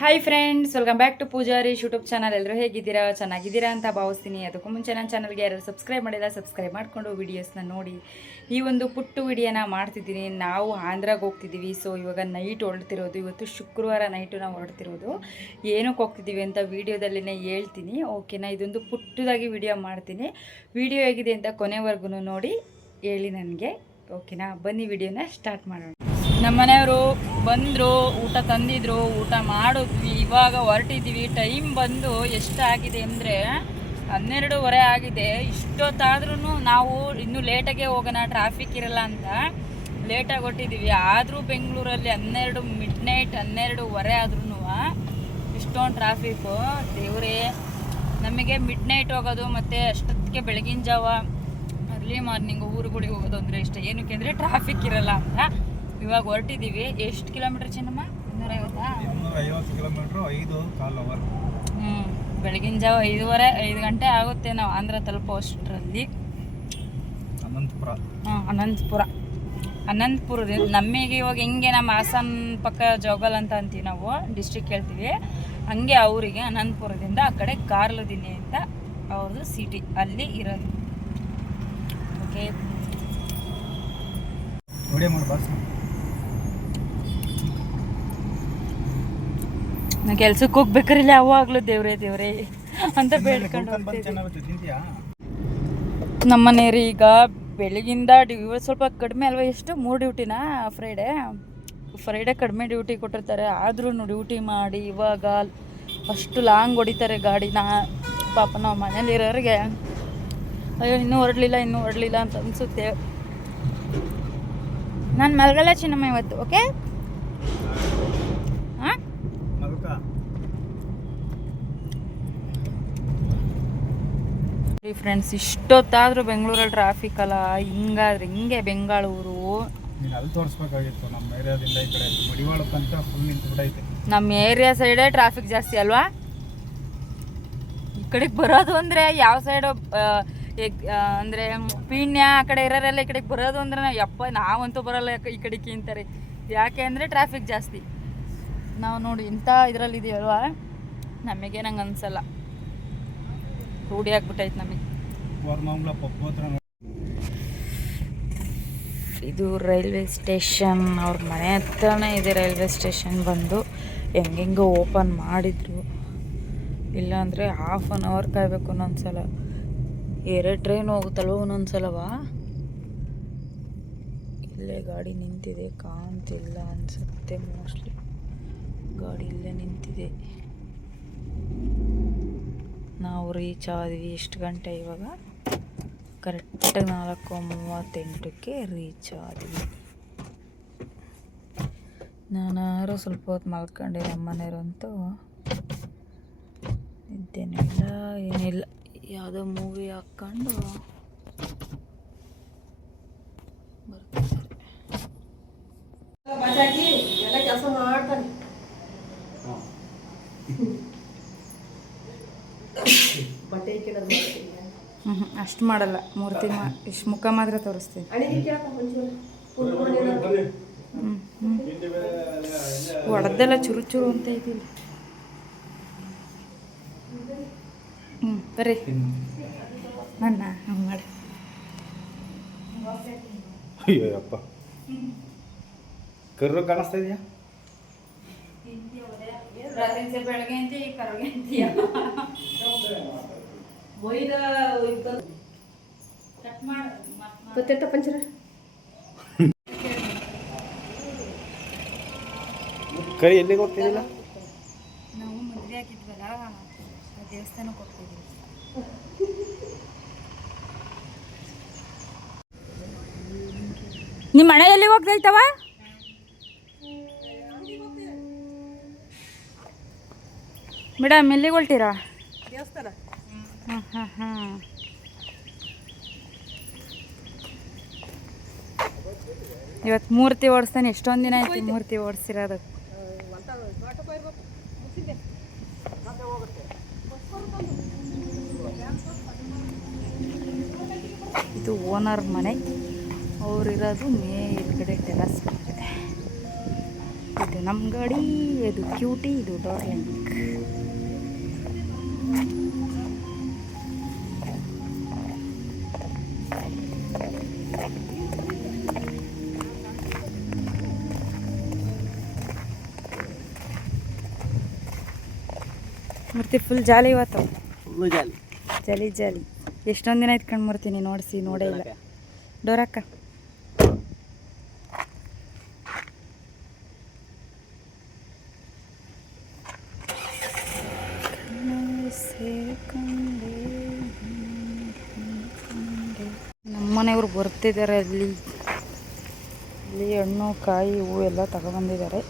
Hi friends, welcome back to Poojari YouTube channel. ಎಲ್ಲರೂ ಹೇಗಿದ್ದೀರಾ? ಚೆನ್ನಾಗಿದ್ದೀರಾ ಅಂತ ಭಾವಿಸ್ತೀನಿ. ಅದಕ್ಕೂ ಮುಂಚೆ ನನ್ನ ಚಾನಲ್ಗೆ ಯಾರು ಸಬ್ಸ್ಕ್ರೈಬ್ ಮಾಡಿಲ್ಲ, ಸಬ್ಸ್ಕ್ರೈಬ್ ಮಾಡಿಕೊಂಡು ವೀಡಿಯೋಸ್ನ ನೋಡಿ. ಈ ಒಂದು ಪುಟ್ಟು ವಿಡಿಯೋನ ಮಾಡ್ತಿದ್ದೀನಿ. ನಾವು ಆಂಧ್ರಾಗೆ ಹೋಗ್ತಿದ್ದೀವಿ. ಸೊ ಇವಾಗ ನೈಟ್ ಹೊರಡ್ತಿರೋದು. ಇವತ್ತು ಶುಕ್ರವಾರ ನೈಟು ನಾವು ಹೊರಡ್ತಿರೋದು. ಏನಕ್ಕೆ ಹೋಗ್ತಿದ್ದೀವಿ ಅಂತ ವೀಡಿಯೋದಲ್ಲೇ ಹೇಳ್ತೀನಿ, ಓಕೆನಾ? ಇದೊಂದು ಪುಟ್ಟದಾಗಿ ವಿಡಿಯೋ ಮಾಡ್ತೀನಿ. ವಿಡಿಯೋ ಹೇಗಿದೆ ಅಂತ ಕೊನೆವರೆಗೂ ನೋಡಿ ಹೇಳಿ ನನಗೆ, ಓಕೆನಾ? ಬನ್ನಿ ವಿಡಿಯೋನ ಸ್ಟಾರ್ಟ್ ಮಾಡೋಣ. ನಮ್ಮ ಮನೆಯವರು ಬಂದರು, ಊಟ ತಂದಿದ್ರು, ಊಟ ಮಾಡಿದ್ವಿ. ಇವಾಗ ಹೊರಟಿದ್ದೀವಿ. ಟೈಮ್ ಬಂದು ಎಷ್ಟಾಗಿದೆ ಅಂದರೆ 12:30 ಆಗಿದೆ. ಇಷ್ಟೊತ್ತಾದ್ರೂ ನಾವು ಇನ್ನೂ ಲೇಟಾಗೆ ಹೋಗೋಣ, ಟ್ರಾಫಿಕ್ ಇರಲ್ಲ ಅಂತ ಲೇಟಾಗಿ ಹೊರಟಿದ್ದೀವಿ. ಆದರೂ ಬೆಂಗಳೂರಲ್ಲಿ 12 ಮಿಡ್ನೈಟ್ 12:30 ಆದ್ರೂ ಇಷ್ಟೊಂದು ಟ್ರಾಫಿಕ್ಕು. ದೇವರೇ, ನಮಗೆ ಮಿಡ್ನೈಟ್ ಹೋಗೋದು ಮತ್ತು ಅಷ್ಟೊತ್ತಿಗೆ ಬೆಳಗಿನ ಜಾವ ಅರ್ಲಿ ಮಾರ್ನಿಂಗು ಊರುಗಳಿಗೆ ಹೋಗೋದು ಅಂದರೆ ಇಷ್ಟ. ಏನಕ್ಕೆ ಅಂದರೆ ಟ್ರಾಫಿಕ್ ಇರಲ್ಲ ಅಂತ. ಇವಾಗ ಹೊರಟಿದ್ದೀವಿ. ಎಷ್ಟು ಕಿಲೋಮೀಟರ್ ಚಿನ್ನಮ್ಮ? 250 ಕಿಲೋಮೀಟ್ರು, 5.25 ಅವರ್. ಬೆಳಗಿನ ಜಾವ 5 ಗಂಟೆ ಆಗುತ್ತೆ ನಾವು ಆಂಧ್ರ ತಲುಪೋ ಅಷ್ಟರಲ್ಲಿ. ಅನಂತಪುರದಿಂದ ನಮಗೆ ಇವಾಗ ಹೆಂಗೆ ನಮ್ಮ ಹಾಸನ ಪಕ್ಕ ಜೋಗಲ್ ಅಂತ ಅಂತೀವಿ ನಾವು, ಡಿಸ್ಟ್ರಿಕ್ಟ್ ಹೇಳ್ತೀವಿ, ಹಂಗೆ ಅವರಿಗೆ ಅನಂತಪುರದಿಂದ ಆ ಕಡೆ ಕಾರ್ಲುದಿನಿ ಅಂತ ಅವ್ರದ್ದು ಸಿಟಿ, ಅಲ್ಲಿ ಇರೋದು. ಓಕೆ, ನಾ ಕೆಲ್ಸಕ್ಕೆ ಹೋಗ್ಬೇಕಾರಿಲ್ಲ ಯಾವಾಗಲೂ ದೇವ್ರೇ ಅಂತ ಬೇಡ್ಕೊಂಡು ಹೋಗ್ತಿದ್ದೆ. ನಮ್ಮನೆಯವ್ರು ಈಗ ಬೆಳಗಿಂದ ಇವತ್ತು ಸ್ವಲ್ಪ ಕಡಿಮೆ ಅಲ್ವಾ? ಎಷ್ಟು 3 ಡ್ಯೂಟಿನಾ? ಫ್ರೈಡೇ ಕಡಿಮೆ ಡ್ಯೂಟಿ ಕೊಟ್ಟಿರ್ತಾರೆ. ಆದ್ರೂ ಡ್ಯೂಟಿ ಮಾಡಿ ಇವಾಗ ಅಷ್ಟು ಲಾಂಗ್ ಹೊಡಿತಾರೆ ಗಾಡಿನ. ಪಾಪ ನಾವು ಮನೇಲಿರೋರಿಗೆ ಅಯ್ಯೋ ಇನ್ನೂ ಹೊರಡಲಿಲ್ಲ ಅಂತ ಅನಿಸುತ್ತೆ. ನಾನು ಮಲಗಲ್ಲ ಚಿನ್ನಮ್ಮ ಇವತ್ತು, ಓಕೆ? ಫ್ರೆಂಡ್ಸ್, ಇಷ್ಟೊತ್ತಾದ್ರೂ ಬೆಂಗಳೂರಲ್ಲಿ ಟ್ರಾಫಿಕ್ ಅಲ್ಲ. ಹಿಂಗಾದ್ರೆ ಹಿಂಗೆ ಬೆಂಗಳೂರು. ಅಲ್ಲಿ ತೋರಿಸ್ಬೇಕಾಗಿತ್ತು. ನಮ್ಮ ಏರಿಯಾದಿಂದ ಈ ಕಡೆ ಮಡಿವಾಳ ತನಕ ಫುಲ್ ನಿಂತುಬಿಟ್ಟೈತೆ. ನಮ್ಮ ಏರಿಯಾ ಸೈಡೇ ಟ್ರಾಫಿಕ್ ಜಾಸ್ತಿ ಅಲ್ವಾ? ಈ ಕಡೆಗೆ ಬರೋದು ಅಂದರೆ ಯಾವ ಸೈಡು ಅಂದರೆ ಪೀಣ್ಯ ಆ ಕಡೆ ಇರೋರೆಲ್ಲ ಈ ಕಡೆಗೆ ಬರೋದು ಅಂದ್ರೆ ನಾವಂತೂ ಬರೋಲ್ಲ ಈ ಕಡೆಗೆ ಅಂತಾರೆ. ಯಾಕೆ ಅಂದರೆ ಟ್ರಾಫಿಕ್ ಜಾಸ್ತಿ. ನಾವು ನೋಡಿ ಇಂಥ ಇದರಲ್ಲಿದ್ದೀವಲ್ವಾ, ನಮಗೆ ನಂಗೆ ಅನಿಸಲ್ಲ, ರೂಢಿ ಆಗ್ಬಿಟ್ಟೈತೆ ನಮಗೆ. ಇದು ರೈಲ್ವೆ ಸ್ಟೇಷನ್, ಅವ್ರ ಮನೆ ಹತ್ರನೇ ಇದೆ ರೈಲ್ವೆ ಸ್ಟೇಷನ್. ಬಂದು ಹೆಂಗೆಂಗೋ ಓಪನ್ ಮಾಡಿದ್ರು, ಇಲ್ಲಾಂದರೆ 1/2 ಅವರ್ ಕಾಯಬೇಕು ಒಂದೊಂದ್ಸಲ. 2 ಟ್ರೈನ್ ಹೋಗುತ್ತಲ್ವ ಒಂದೊಂದ್ಸಲವಾ. ಇಲ್ಲೇ ಗಾಡಿ ನಿಂತಿದೆ, ಕಾಣ್ತಿಲ್ಲ ಅನಿಸುತ್ತೆ. ಮೋಸ್ಟ್ಲಿ ಗಾಡಿ ಇಲ್ಲೇ ನಿಂತಿದೆ. ನಾವು ರೀಚ್ ಆದ್ವಿ. ಎಷ್ಟು ಗಂಟೆ ಇವಾಗ? ಕರೆಕ್ಟಾಗಿ 4:38ಕ್ಕೆ ರೀಚ್ ಆದ್ವಿ. ನಾನಾರು ಸ್ವಲ್ಪ ಹೊತ್ತು ಮಲ್ಕೊಂಡೆ. ನಮ್ಮ ಮನೆಯವರಂತೂ ನಿದ್ದೆನೂ ಇಲ್ಲ, ಏನಿಲ್ಲ. ಯಾವುದೋ ಮೂವಿ ಹಾಕ್ಕೊಂಡು ಅಷ್ಟು ಮಾಡಲ್ಲ. ಮೂರ್ತಿ ಇಷ್ಟು ಮುಖ ಮಾತ್ರ ತೋರಿಸ್ತೀನಿ. ಹೊಡೆದೆಲ್ಲ ಚುರು ಚುರು ಅಂತ ಇದಿಲ್ಲ. ಬರ್ರಿ ನನ್ನ ಹಂಗೆ ಮಾಡಿ. ಅಯ್ಯಪ್ಪ, ಕರ್ರು ಕಾಣಿಸ್ತಾ ಇದೆಯಾ? ಬೆಳಗ್ಗೆ ಅಂತ ಈ ಕರ್ಗೆ ಅಂತೀಯ. ಪಂಚರ ಕರಿ ಎಲ್ಲಿಗೆ ಹೋಗ್ತಿದ್ದಿಲ್ಲ? ನಾವು ಮದುವೆ ಆಗಿದ್ವಲ್ಲ, ದೇವಸ್ಥಾನಕ್ಕೆ ಹೋಗ್ತಿದ್ವಿ. ನಿಮ್ಮ ಮನೆ ಎಲ್ಲಿಗೆ ಹೋಗ್ತೈತವ? ಮೇಡಮ್ ಎಲ್ಲಿಗೆ ಹೊಲ್ಟೀರಾ? ದೇವಸ್ಥಾನ. ಹಾಂ. ಇವತ್ತು ಮೂರ್ತಿ ಓಡಿಸ್ತಾನೆ. ಎಷ್ಟೊಂದು ದಿನ ಆಯ್ತು ಮೂರ್ತಿ ಓಡಿಸಿರೋದು. ಇದು ಓನರ್ ಮನೆ. ಅವರಿರೋದು ಮೇಲ್ಗಡೆ ಟೆರಸ್ ಮೇಲೆ. ಇದು ನಮ್ಮ ಗಾಡಿ, ಇದು ಕ್ಯೂಟಿ, ಇದು ಡಾರ್ಲಿಂಗ್. ಮೂರ್ತಿ ಫುಲ್ ಜಾಲಿ ಇವತ್ತು, ಫುಲ್ಲು ಜಾಲಿ ಜಾಲಿ ಜಾಲಿ. ಎಷ್ಟೊಂದು ದಿನ ಇಟ್ಕೊಂಡು ಮೂರ್ತೀನಿ ನೋಡಿಸಿ ನೋಡೇ ಇಲ್ಲ. ಡೋರಕ್ಕ ನಮ್ಮನೆಯವರು ಬರ್ತಿದ್ದಾರೆ. ಅಲ್ಲಿ ಹಣ್ಣು ಕಾಯಿ ಹೂವು ಎಲ್ಲ ತಗೊಬಂದಿದ್ದಾರೆ.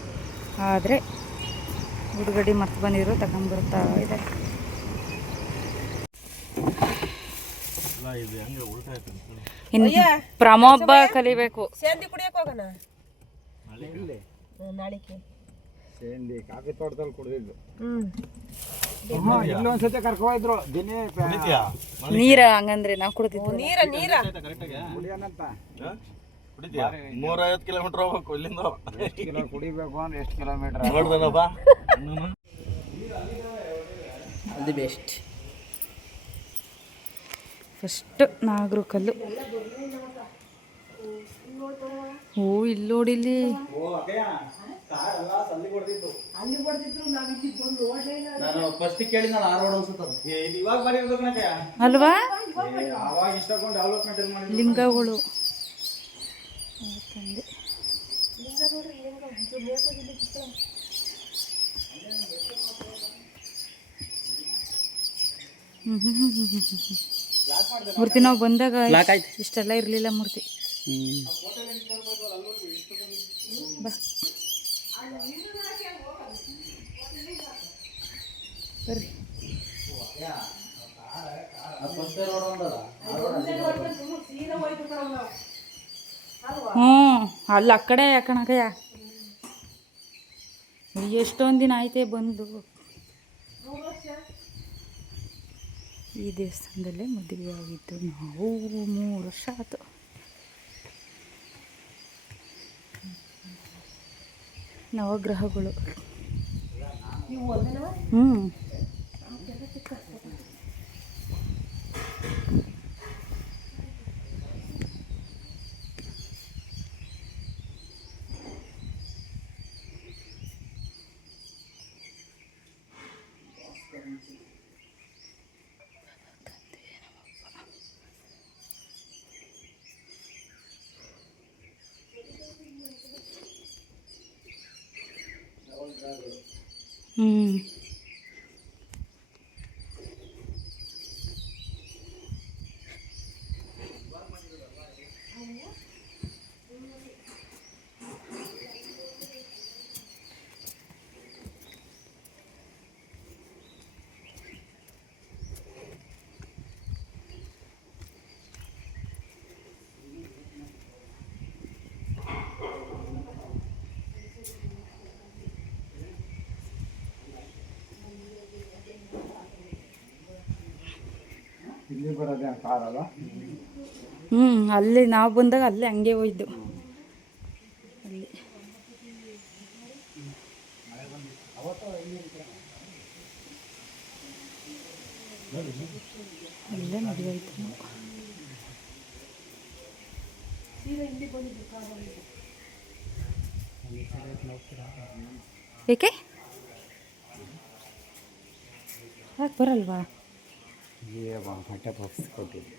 ಆದರೆ ಹುಡುಗಡಿ ಮರ್ತು ಬಂದಿದ್ರು, ತಗೊಂಡ್ಬರ್ತಾ ಇದ್ದಾರೆ. ಇನ್ನು ಪ್ರಮೊಬ್ಬ ಕಲಿಬೇಕು. ಸೇಂದಿ ಕುಡಿಯಕ್ಕೆ ಹೋಗೋಣ ನಾಳೆಗೆ. ಸೇಂದಿ ಕಾಫಿ ತೋಟದಲ್ಲಿ ಕುಡಿದಿದ್ದು. ಇಲ್ಲೊಂದ್ಸತಿ ಕರ್ಕೋಯ್ದ್ರು ನೀರ ಹಂಗಂದ್ರೆ ನಾವು ಕುಡ್ತಿದ್ವಿ. ನೀರ ಕುಡಿಯೋಣಂತ 150 ಕಿಲೋಮೀಟರ್ ಹೋಗ್ಬೇಕು ಇಲ್ಲಿಂದ. ಎಷ್ಟು ಕಿಲೋ ಕುಡಿಬೇಕು ಅಂದ್ರೆ ಎಷ್ಟು ಕಿಲೋಮೀಟರ್ ನೋಡ್ದನಪ್ಪ. ಅದು ಬೆಸ್ಟ್. ಫಸ್ಟ್ ನಾಗರು ಕಲ್ಲು. ಓ ಇಲ್ಲಿ ನೋಡಿಲ್ಲಿ ನಾನು ಫಸ್ಟ್ ಕೇಳಿ ನಾನು ಆ ರೋಡ್ ಅನ್ಸುತ್ತೆ ಇವಾಗ ಬರೀಬೇಕು ಅಲ್ವಾ, ಆವಾಗ ಇಷ್ಟಕೊಂಡು ಡೆವಲಪ್ಮೆಂಟ್ ಮಾಡಿ ಲಿಂಗಗಳು. ಮೂರ್ತಿ ನಾವು ಬಂದಾಗ ಇಷ್ಟೆಲ್ಲ ಇರಲಿಲ್ಲ ಮೂರ್ತಿ. ಬಾ ಬರ್ರಿ. ಅಲ್ಲಿ ಆ ಕಡೆ ಯಾಕಣಕಯ್ಯ, ಎಷ್ಟೊಂದು ದಿನ ಆಯ್ತೆ ಬಂದು. ಈ ದೇವಸ್ಥಾನದಲ್ಲೇ ಮದುವೆ ಆಗಿದ್ದು ನಾವು. 3 ವರ್ಷ ಆಯಿತು. ನವಗ್ರಹಗಳು. ಇಲ್ಲಿ ಬರೋದೇ ಕಾರಲ್ಲ. ಅಲ್ಲಿ ನಾವು ಬಂದಾಗ ಅಲ್ಲೇ ಹಂಗೆ ಹೋಯ್ದು. ಅಲ್ಲಿ ಅಲ್ಲೇ ಮದುವೆ ಆಯ್ತು. ಏಕೆ ಯಾಕೆ ಬರಲ್ವಾ? ಹೊಟ್ಟೆ ತೋರಿಸ್ಕೊಟ್ಟಿದ್ದೆ.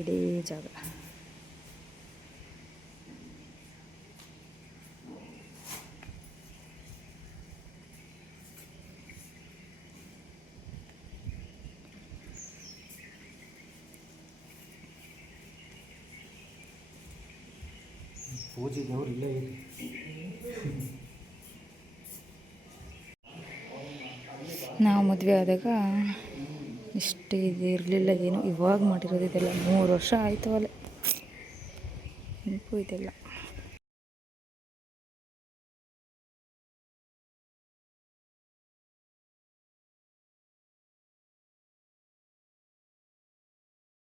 ಇದೇ ಜಾಗ. ಪೂಜೆ ದೇವ್ರು ಇಲ್ಲೇ ಐತಿ. ನಾವು ಮದುವೆ ಆದಾಗ ಇಷ್ಟು ಇದು ಇರಲಿಲ್ಲ, ಏನು ಇವಾಗ ಮಾಡಿರೋದು ಇದೆಲ್ಲ. 3 ವರ್ಷ ಆಯಿತು ಅಲ್ಲೇ ನೆನಪು ಇದೆಲ್ಲ.